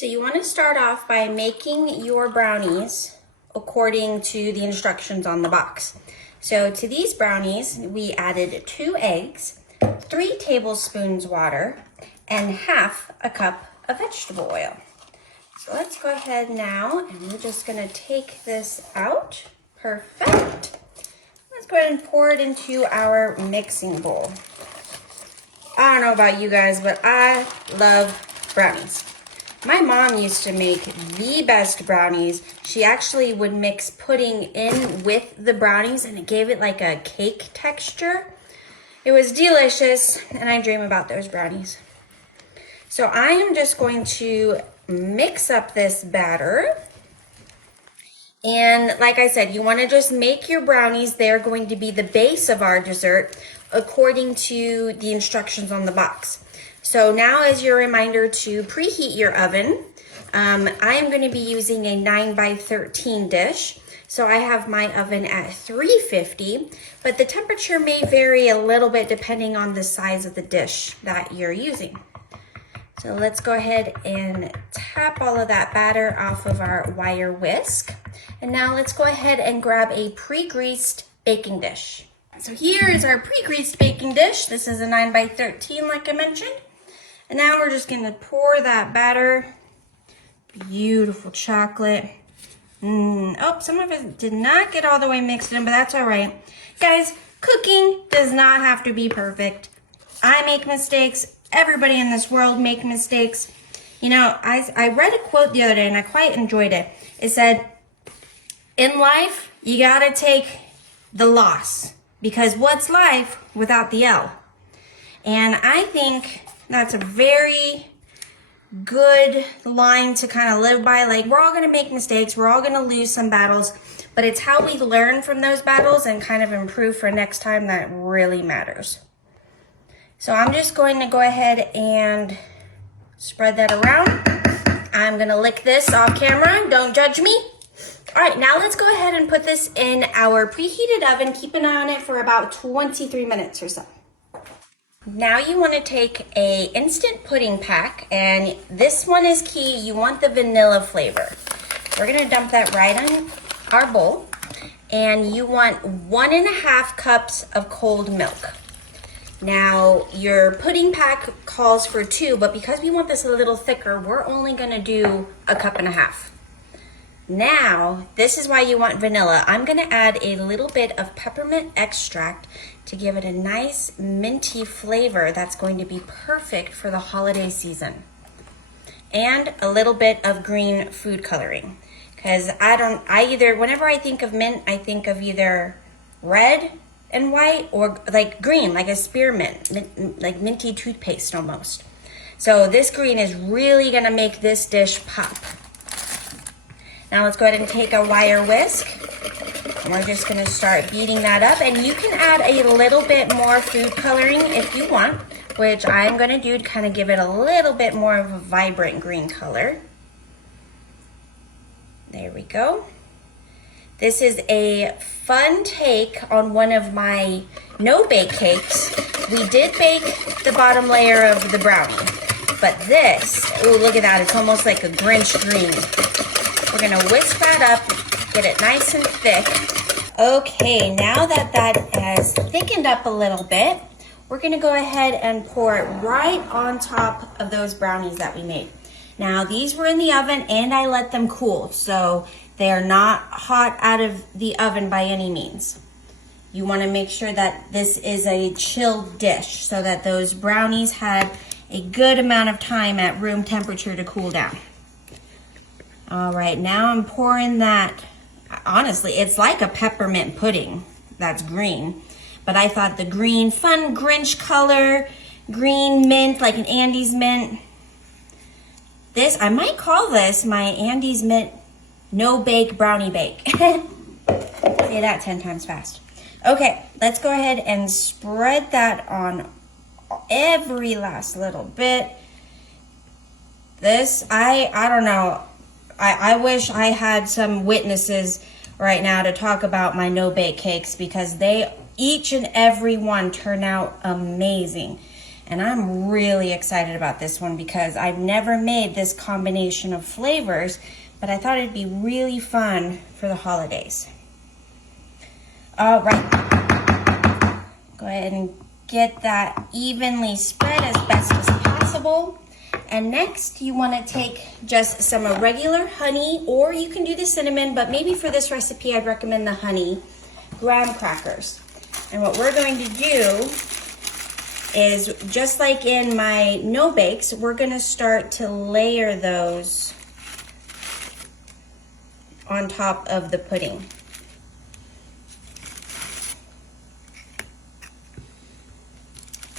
So you want to start off by making your brownies according to the instructions on the box. So to these brownies, we added 2 eggs, 3 tablespoons water, and half a cup of vegetable oil. So let's go ahead now, and we're just gonna take this out. Perfect. Let's go ahead and pour it into our mixing bowl. I don't know about you guys, but I love brownies. My mom used to make the best brownies. She actually would mix pudding in with the brownies and it gave it like a cake texture. It was delicious and I dream about those brownies. So I am just going to mix up this batter. And like I said, you want to just make your brownies. They're going to be the base of our dessert according to the instructions on the box. So now is your reminder to preheat your oven. I am going to be using a 9x13 dish. So I have my oven at 350, but the temperature may vary a little bit depending on the size of the dish that you're using. So let's go ahead and tap all of that batter off of our wire whisk. And now let's go ahead and grab a pre-greased baking dish. So here is our pre-greased baking dish. This is a 9x13 like I mentioned. And now we're just gonna pour that batter. Beautiful chocolate. Oh, some of it did not get all the way mixed in, but that's all right. Guys, cooking does not have to be perfect. I make mistakes. Everybody in this world make mistakes. You know, I read a quote the other day and I quite enjoyed it. It said, in life, you gotta take the loss because what's life without the L? And I think that's a very good line to kind of live by. Like, we're all gonna make mistakes, we're all gonna lose some battles, but it's how we learn from those battles and kind of improve for next time that really matters. So I'm just going to go ahead and spread that around. I'm gonna lick this off camera, don't judge me. All right, now let's go ahead and put this in our preheated oven. Keep an eye on it for about 23 minutes or so. Now you want to take a instant pudding pack, and this one is key. You want the vanilla flavor. We're gonna dump that right on our bowl, and you want 1.5 cups of cold milk. Now your pudding pack calls for 2, but because we want this a little thicker, we're only gonna do 1.5 cups. Now, this is why you want vanilla. I'm gonna add a little bit of peppermint extract to give it a nice minty flavor that's going to be perfect for the holiday season. And a little bit of green food coloring. Because whenever I think of mint, I think of either red and white or like green, like a spearmint, like minty toothpaste almost. So this green is really gonna make this dish pop. Now let's go ahead and take a wire whisk. And we're just gonna start beating that up. And you can add a little bit more food coloring if you want, which I'm gonna do to kind of give it a little bit more of a vibrant green color. There we go. This is a fun take on one of my no-bake cakes. We did bake the bottom layer of the brownie, but this, ooh, look at that, it's almost like a Grinch green. We're gonna whisk that up, get it nice and thick. Okay, now that that has thickened up a little bit, we're gonna go ahead and pour it right on top of those brownies that we made. Now, these were in the oven and I let them cool, so they're not hot out of the oven by any means. You wanna make sure that this is a chilled dish so that those brownies had a good amount of time at room temperature to cool down. All right, now I'm pouring that. Honestly, it's like a peppermint pudding that's green, but I thought the green, fun Grinch color, green mint, like an Andes mint. This, I might call this my Andes mint no-bake brownie bake. Say that 10 times fast. Okay, let's go ahead and spread that on every last little bit. This, I don't know. I wish I had some witnesses right now to talk about my no-bake cakes because each and every one turn out amazing. And I'm really excited about this one because I've never made this combination of flavors, but I thought it'd be really fun for the holidays. All right, go ahead and get that evenly spread as best as possible. And next you want to take just some regular honey, or you can do the cinnamon, but maybe for this recipe I'd recommend the honey graham crackers. And what we're going to do is, just like in my no bakes, we're going to start to layer those on top of the pudding.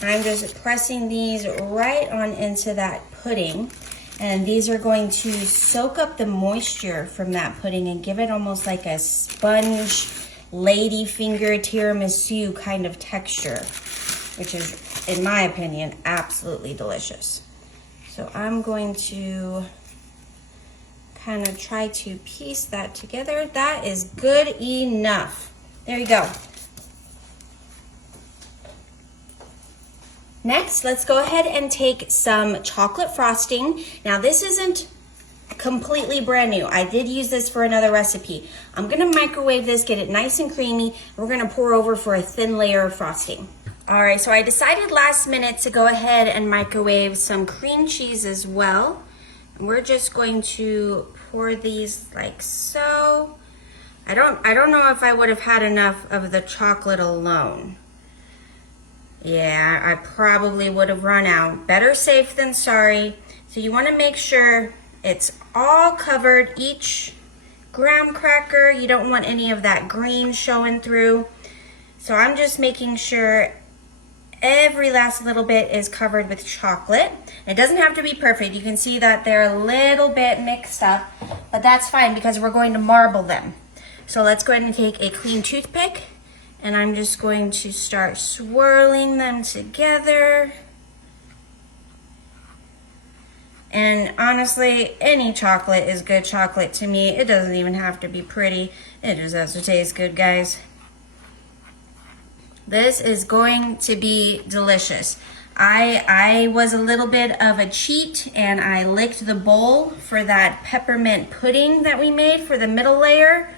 I'm just pressing these right on into that pudding, and these are going to soak up the moisture from that pudding and give it almost like a sponge lady finger tiramisu kind of texture, which is, in my opinion, absolutely delicious. So I'm going to kind of try to piece that together. That is good enough. There you go. Next, let's go ahead and take some chocolate frosting. Now, this isn't completely brand new. I did use this for another recipe. I'm gonna microwave this, get it nice and creamy. We're gonna pour over for a thin layer of frosting. All right, so I decided last minute to go ahead and microwave some cream cheese as well. And we're just going to pour these like so. I don't know if I would have had enough of the chocolate alone. Yeah, I probably would have run out. Better safe than sorry. So you want to make sure it's all covered, each graham cracker. You don't want any of that green showing through. So I'm just making sure every last little bit is covered with chocolate. It doesn't have to be perfect. You can see that they're a little bit mixed up, but that's fine because we're going to marble them. So let's go ahead and take a clean toothpick, and I'm just going to start swirling them together. And honestly, any chocolate is good chocolate to me. It doesn't even have to be pretty. It just has to taste good, guys. This is going to be delicious. I was a little bit of a cheat, and I licked the bowl for that peppermint pudding that we made for the middle layer.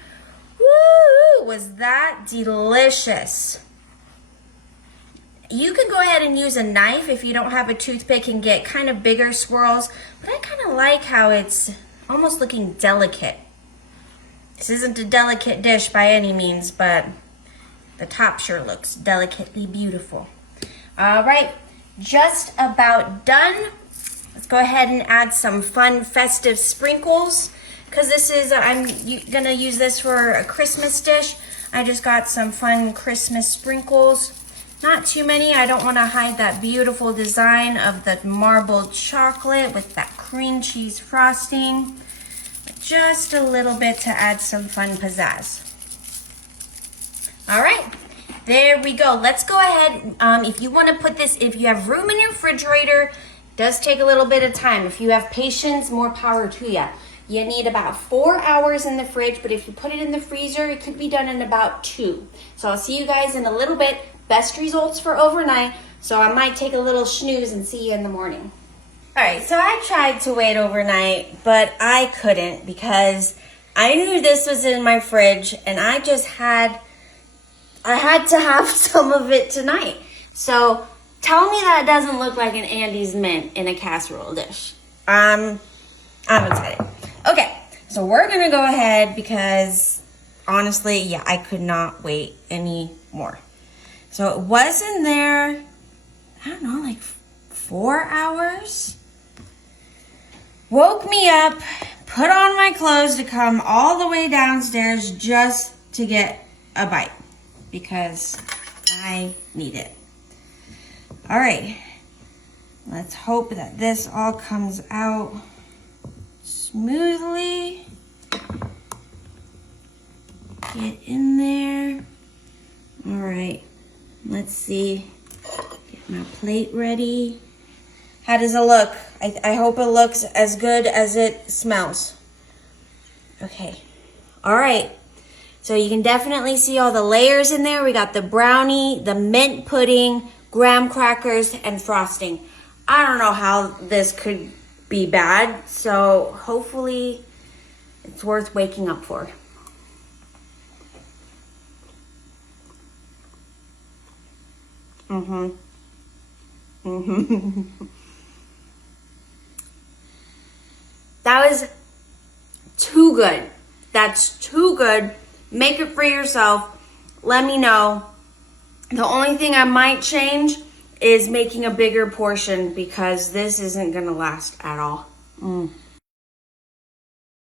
Woo! Was that delicious. You can go ahead and use a knife if you don't have a toothpick and get kind of bigger swirls, but I kind of like how it's almost looking delicate. This isn't a delicate dish by any means, but the top sure looks delicately beautiful. All right, just about done. Let's go ahead and add some fun festive sprinkles. Because this is, I'm gonna use this for a Christmas dish. I just got some fun Christmas sprinkles. Not too many. I don't want to hide that beautiful design of the marbled chocolate with that cream cheese frosting. But just a little bit to add some fun pizzazz. All right, there we go. Let's go ahead. If you want to put this, if you have room in your refrigerator, it does take a little bit of time. If you have patience, more power to you. You need about 4 hours in the fridge, but if you put it in the freezer, it could be done in about 2. So I'll see you guys in a little bit. Best results for overnight, so I might take a little snooze and see you in the morning. All right, so I tried to wait overnight, but I couldn't because I knew this was in my fridge, and I had to have some of it tonight. So tell me that doesn't look like an Andy's mint in a casserole dish. I'm excited. Okay, so we're gonna go ahead because honestly, yeah, I could not wait anymore. So it was in there, I don't know, like 4 hours. Woke me up, put on my clothes to come all the way downstairs just to get a bite because I need it. All right, let's hope that this all comes out smoothly. Get in there. All right, let's see. Get my plate ready. How does it look? I hope it looks as good as it smells. Okay, all right. So you can definitely see all the layers in there. We got the brownie, the mint pudding, graham crackers, and frosting. I don't know how this could be bad, so hopefully it's worth waking up for. That was too good. That's too good. Make it for yourself. Let me know. The only thing I might change is making a bigger portion because this isn't going to last at all.